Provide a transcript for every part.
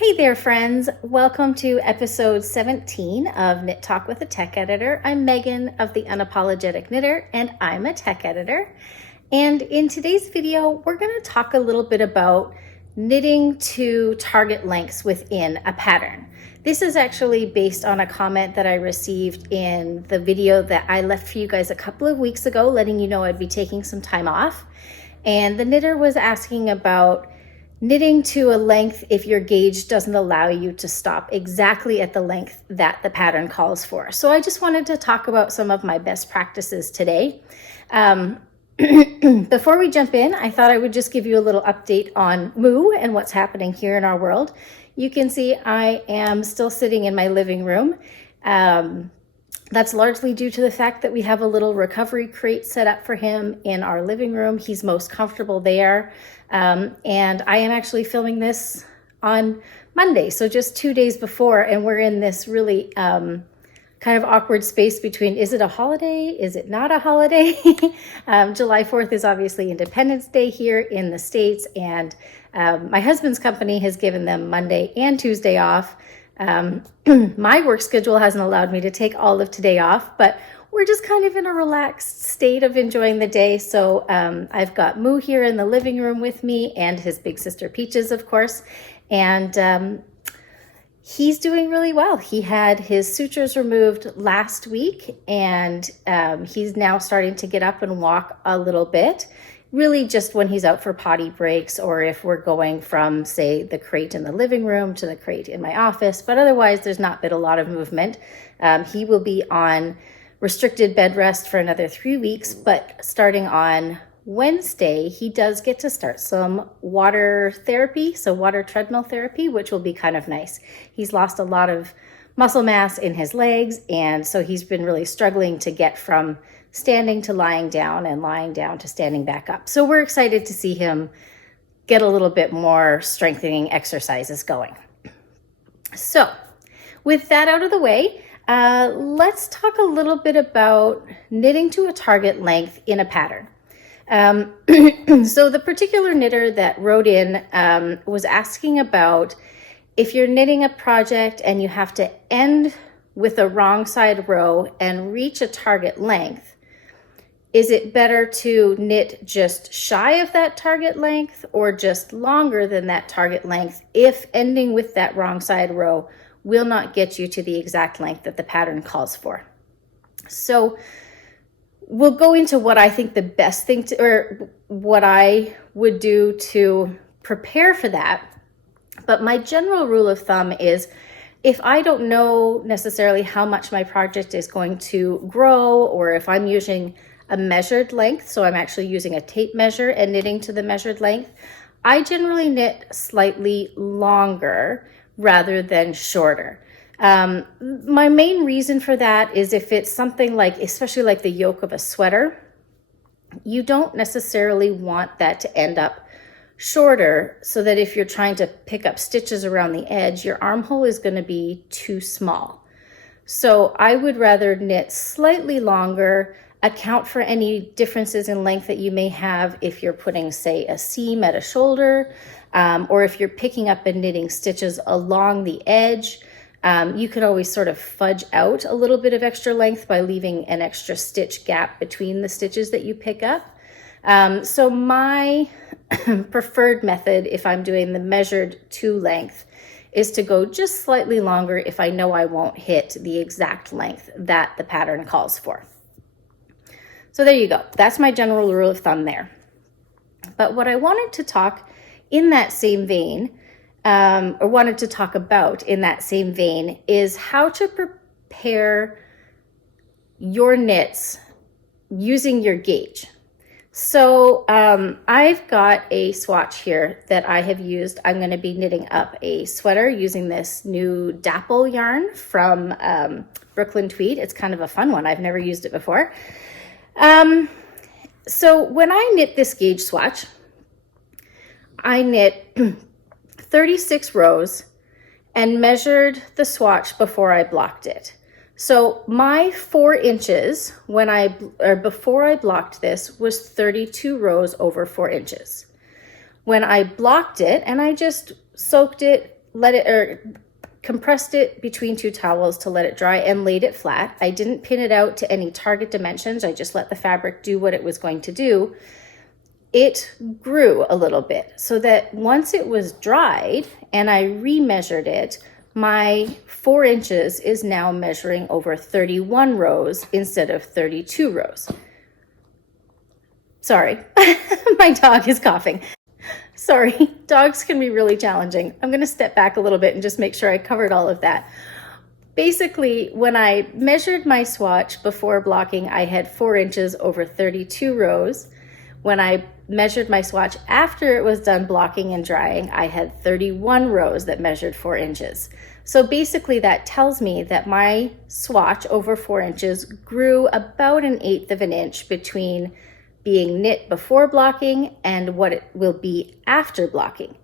Hey there, friends. Welcome to episode 17 of Knit Talk with a Tech Editor. I'm Megan of the Unapologetic Knitter, and I'm a tech editor. And in today's video, we're going to talk a little bit about knitting to target lengths within a pattern. This is actually based on a comment that I received in the video that I left for you guys a couple of weeks ago, letting you know I'd be taking some time off. And the knitter was asking about knitting to a length if your gauge doesn't allow you to stop exactly at the length that the pattern calls for. So I just wanted to talk about some of my best practices today. Before we jump in, I thought I would just give you a little update on Moo and what's happening here in our world. You can see I am still sitting in my living room. That's largely due to the fact that we have a little recovery crate set up for him in our living room. He's most comfortable there. And I am actually filming this on Monday, so just 2 days before, and we're in this really kind of awkward space between, is it a holiday? Is it not a holiday? July 4th is obviously Independence Day here in the States, and my husband's company has given them Monday and Tuesday off. My work schedule hasn't allowed me to take all of today off, but we're just kind of in a relaxed state of enjoying the day. So I've got Moo here in the living room with me and his big sister Peaches, of course. And he's doing really well. He had his sutures removed last week, and he's now starting to get up and walk a little bit. Really just when he's out for potty breaks, or if we're going from, say, the crate in the living room to the crate in my office. But otherwise, there's not been a lot of movement. He will be on restricted bed rest for another 3 weeks, but starting on Wednesday, he does get to start some water therapy, so water treadmill therapy, which will be kind of nice. He's lost a lot of muscle mass in his legs, and so he's been really struggling to get from standing to lying down and lying down to standing back up. So we're excited to see him get a little bit more strengthening exercises going. So with that out of the way, let's talk a little bit about knitting to a target length in a pattern. So the particular knitter that wrote in was asking about if you're knitting a project and you have to end with a wrong side row and reach a target length, is it better to knit just shy of that target length or just longer than that target length if ending with that wrong side row will not get you to the exact length that the pattern calls for? So we'll go into what I think the best thing to, or what I would do to prepare for that. But my general rule of thumb is if I don't know necessarily how much my project is going to grow, or if I'm using a measured length, so I'm actually using a tape measure and knitting to the measured length, I generally knit slightly longer rather than shorter. My main reason for that is if it's something like, especially like the yoke of a sweater, you don't necessarily want that to end up shorter, so that if you're trying to pick up stitches around the edge, your armhole is going to be too small. So I would rather knit slightly longer, account for any differences in length that you may have if you're putting, say, a seam at a shoulder, or if you're picking up and knitting stitches along the edge. You can always sort of fudge out a little bit of extra length by leaving an extra stitch gap between the stitches that you pick up. So my preferred method, if I'm doing the measured to length, is to go just slightly longer if I know I won't hit the exact length that the pattern calls for. So there you go. That's my general rule of thumb there. But what I wanted to talk in that same vein, or wanted to talk about in that same vein, is how to prepare your knits using your gauge. So I've got a swatch here that I have used. I'm going to be knitting up a sweater using this new Dapple yarn from Brooklyn Tweed. It's kind of a fun one. I've never used it before. So when I knit this gauge swatch, I knit 36 rows and measured the swatch before I blocked it. So my 4 inches before I blocked this was 32 rows over 4 inches. When I blocked it, and I just soaked it compressed it between two towels to let it dry and laid it flat. I didn't pin it out to any target dimensions. I just let the fabric do what it was going to do. It grew a little bit so that once it was dried and I remeasured it, my 4 inches is now measuring over 31 rows instead of 32 rows. Sorry, my dog is coughing. Sorry, dogs can be really challenging. I'm going to step back a little bit and just make sure I covered all of that. Basically, when I measured my swatch before blocking, I had 4 inches over 32 rows. When I measured my swatch after it was done blocking and drying, I had 31 rows that measured 4 inches. So basically that tells me that my swatch over 4 inches grew about 1/8 of an inch between being knit before blocking and what it will be after blocking.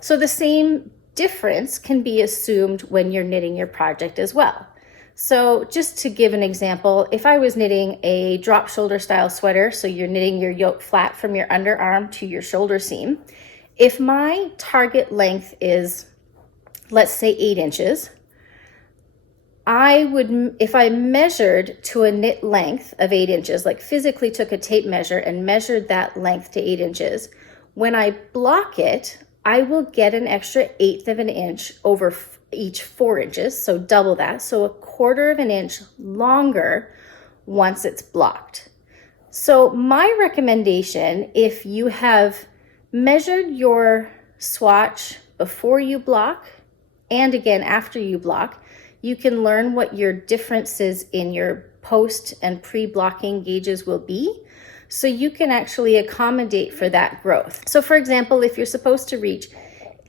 So the same difference can be assumed when you're knitting your project as well. So just to give an example, if I was knitting a drop shoulder style sweater, so you're knitting your yoke flat from your underarm to your shoulder seam, if my target length is, let's say 8 inches, I would, if I measured to a knit length of 8 inches, like physically took a tape measure and measured that length to 8 inches, when I block it, I will get an extra 1/8 of an inch over each 4 inches, so double that, so 1/4 of an inch longer once it's blocked. So my recommendation, if you have measured your swatch before you block and again after you block, you can learn what your differences in your post and pre-blocking gauges will be, so you can actually accommodate for that growth. So for example, if you're supposed to reach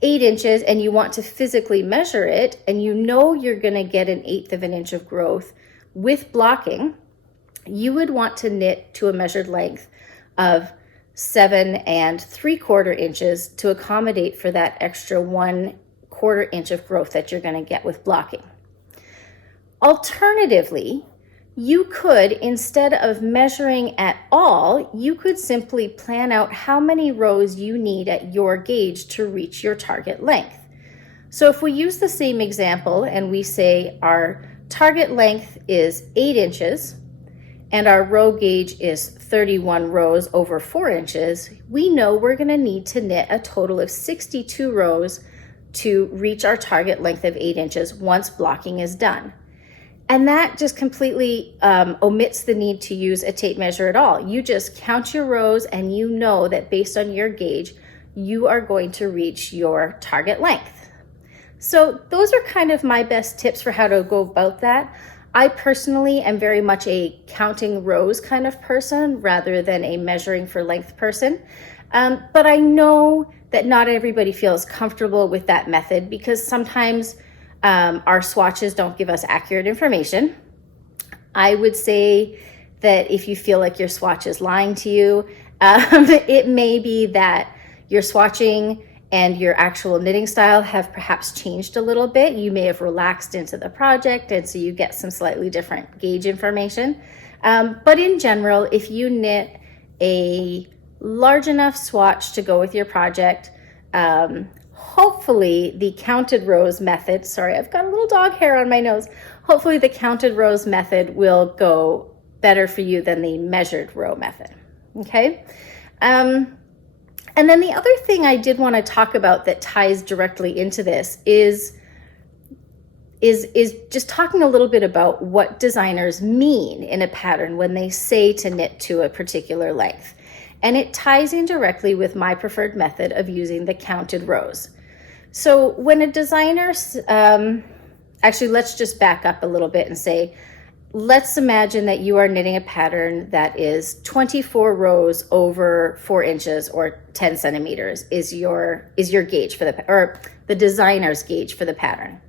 8 inches and you want to physically measure it and you know you're going to get 1/8 of an inch of growth with blocking, you would want to knit to a measured length of 7 3/4 inches to accommodate for that extra 1/4 inch of growth that you're going to get with blocking. Alternatively, you could, instead of measuring at all, you could simply plan out how many rows you need at your gauge to reach your target length. So if we use the same example and we say our target length is 8 inches and our row gauge is 31 rows over 4 inches, we know we're going to need to knit a total of 62 rows to reach our target length of 8 inches once blocking is done. And that just completely omits the need to use a tape measure at all. You just count your rows and you know that based on your gauge, you are going to reach your target length. So those are kind of my best tips for how to go about that. I personally am very much a counting rows kind of person rather than a measuring for length person. But I know that not everybody feels comfortable with that method because sometimes our swatches don't give us accurate information. I would say that if you feel like your swatch is lying to you, it may be that your swatching and your actual knitting style have perhaps changed a little bit. You may have relaxed into the project and so you get some slightly different gauge information. But in general, if you knit a large enough swatch to go with your project, hopefully the counted rows method, sorry, I've got a little dog hair on my nose. Hopefully the counted rows method will go better for you than the measured row method, okay? And then the other thing I did want to talk about that ties directly into this is just talking a little bit about what designers mean in a pattern when they say to knit to a particular length. And it ties in directly with my preferred method of using the counted rows. So when a designer, actually let's just back up a little bit and say, let's imagine that you are knitting a pattern that is 24 rows over 4 inches or 10 centimeters is your gauge for the designer's gauge for the pattern.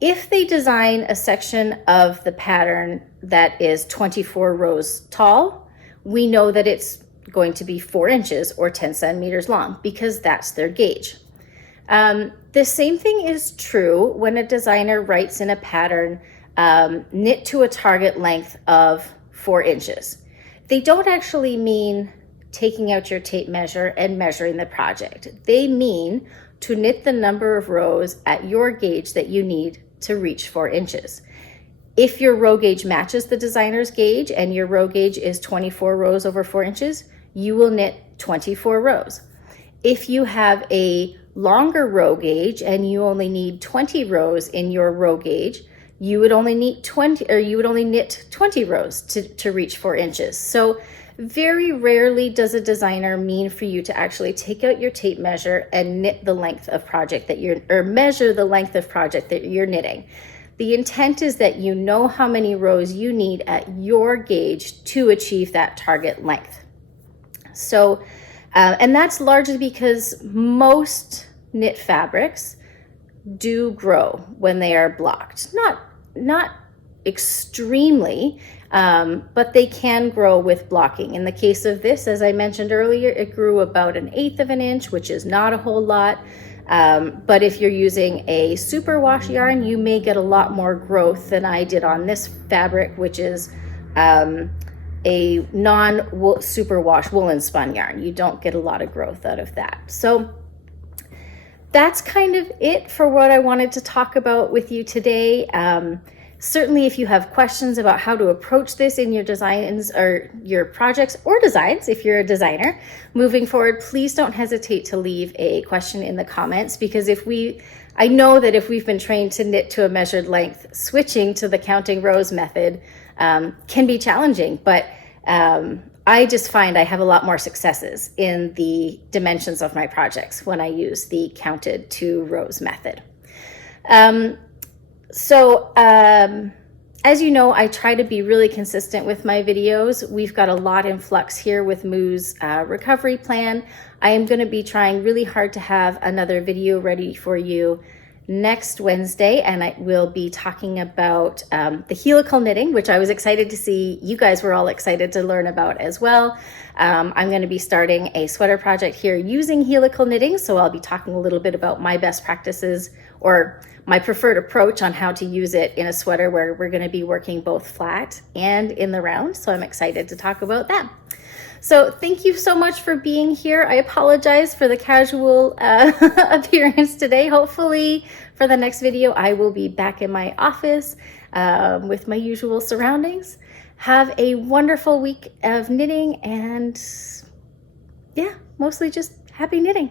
If they design a section of the pattern that is 24 rows tall, we know that it's going to be 4 inches or 10 centimeters long because that's their gauge. The same thing is true when a designer writes in a pattern, knit to a target length of 4 inches. They don't actually mean taking out your tape measure and measuring the project. They mean to knit the number of rows at your gauge that you need to reach 4 inches. If your row gauge matches the designer's gauge and your row gauge is 24 rows over 4 inches, you will knit 24 rows. If you have a longer row gauge and you only need 20 rows in your row gauge, you would only knit 20 rows to reach 4 inches. So very rarely does a designer mean for you to actually take out your tape measure and knit the length of project that measure the length of project that you're knitting. The intent is that you know how many rows you need at your gauge to achieve that target length. So, and that's largely because most knit fabrics do grow when they are blocked. Not extremely, but they can grow with blocking. In the case of this, as I mentioned earlier, it grew about 1/8 of an inch, which is not a whole lot. But if you're using a superwash yarn, you may get a lot more growth than I did on this fabric, which is a non-superwash woolen spun yarn. You don't get a lot of growth out of that. So that's kind of it for what I wanted to talk about with you today. Certainly, if you have questions about how to approach this in your designs or your projects or designs, if you're a designer, moving forward, please don't hesitate to leave a question in the comments, because I know that if we've been trained to knit to a measured length, switching to the counting rows method can be challenging, but I just find I have a lot more successes in the dimensions of my projects when I use the counted 2 rows method. As you know, I try to be really consistent with my videos. We've got a lot in flux here with Moo's recovery plan. I am going to be trying really hard to have another video ready for you next Wednesday, and I will be talking about the helical knitting, which I was excited to see you guys were all excited to learn about as well. I'm going to be starting a sweater project here using helical knitting, so I'll be talking a little bit about my best practices or my preferred approach on how to use it in a sweater where we're going to be working both flat and in the round. So I'm excited to talk about that. So thank you so much for being here. I apologize for the casual appearance today. Hopefully for the next video, I will be back in my office with my usual surroundings. Have a wonderful week of knitting, and yeah, mostly just happy knitting.